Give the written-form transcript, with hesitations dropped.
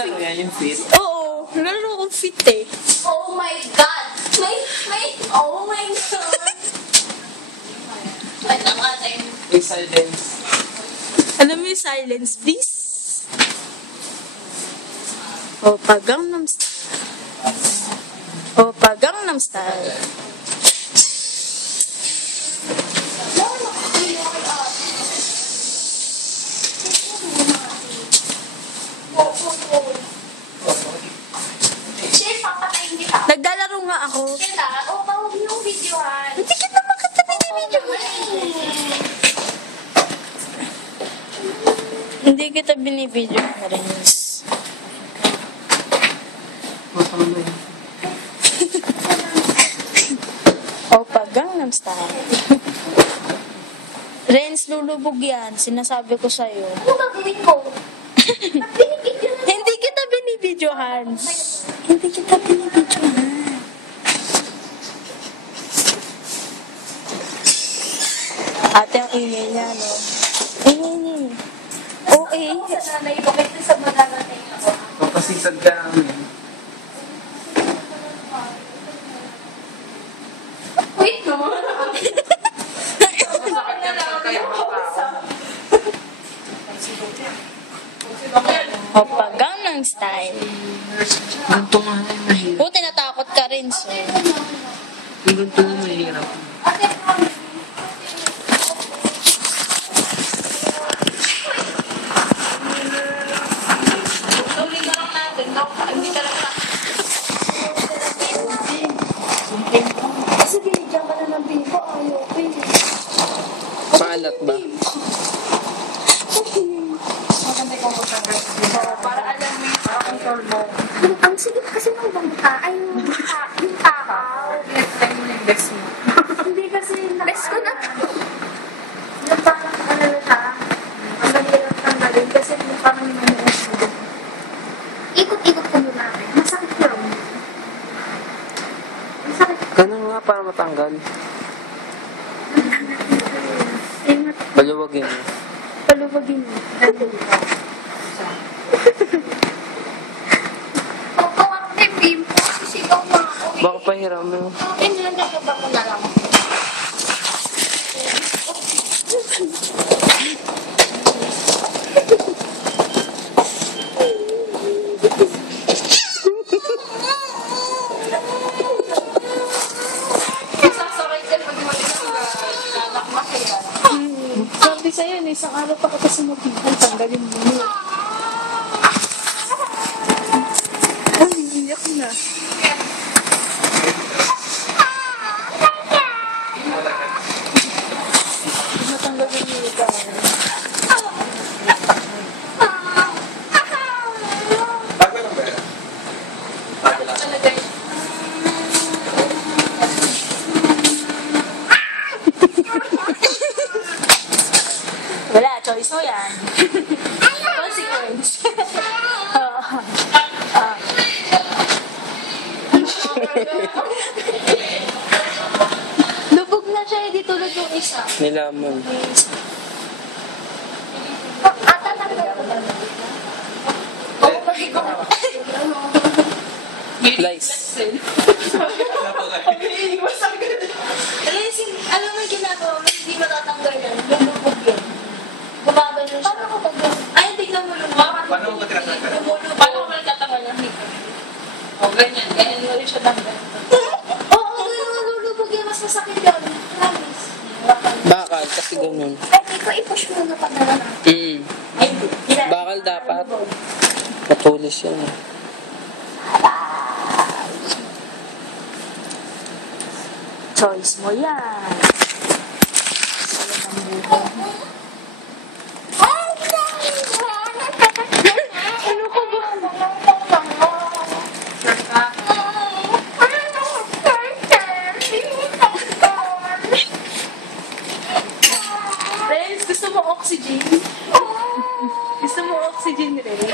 laro yan, yung fit. Oo, laro kong fit eh. Oh my God! Oh my God! Wait lang atin. Yung silence. Alam mo yung silence, please? Opa Gangnam Style. Opa Gangnam Style. Shit, papatayin kita. Naglalaro nga ako. Kita, huwag niyong videohan. Hindi kita makita binibidyo. Hindi kita binibidyo, Renz. Opa Gangnam Style. Renz, lulubog yan. Sinasabi ko sa'yo. Ano gagawin ko? Binibidyo na. Hindi kita binibidyohan. Hindi kita binibidyohan. Ate, ang ingay niya, no? Ingay niya. OA. Sa nanay ko, kasi sa magagating ako. Papasisad ka namin. Wait, no? Opa Gangnam Style. Ganito nga na yung mahirap. Buti natakot ka rin, so. Yung ganito nga mahirap. Ate, tuloy ka lang natin. Hindi ka lang kasi binigyan ka na ng bibo. Ayaw ko yun. Paalat ba? Maganda ko mag-agad. Para alam mo yung control mo. Ang sigit kasi ng bangka ay yung takaw. Pinag-try mo yung best mo. Hindi kasi best ko na. Yung parang ano na siya. Ang mahirap tanggalin kasi yung parang manuos mo. Ikot-ikot ko muna. Masakit yun. Masakit. Ganun nga para matanggal. Paluwagin mo. Paluwagin mo. Opo, active game po. Sisigaw na ako. Baka pahiram mo. Nilagay ko na lang. Sasakay ka pag nalakmak yan. Sabi sa'yo, isang araw pa kita sinabihan, tanggalin mo yun. Ay, iyak na. Matanggalin mo yun. Talaga yun. Wala, choice mo yan. Consequence. Lubog na siya, hindi tulad yung isa. Nilamon. Ata lang daw. Oo, pag ikaw. Lies. Alam mo yung ginagawa mo, hindi matatanggal yan. Lulubog yan. Gumagano siya. Paano ko pag Ay, tignan mo lumabas. Paano mo ba tinatanggal? Paano ko nagtatanggal ng hika? O, ganyan. Ganyan mo rin siya tanggal. Oo, lulubog yan. Mas masakit yun. Promise. Bakal, kasi ganun. Ay, di ko i-push muna pag naman. Ay, hindi. Bakal dapat. Matulis yan eh. Choice mo yan. Salo ng buhay mo. Ano ka ba? Renz, gusto mo oxygen? Gusto mo oxygen, Renz?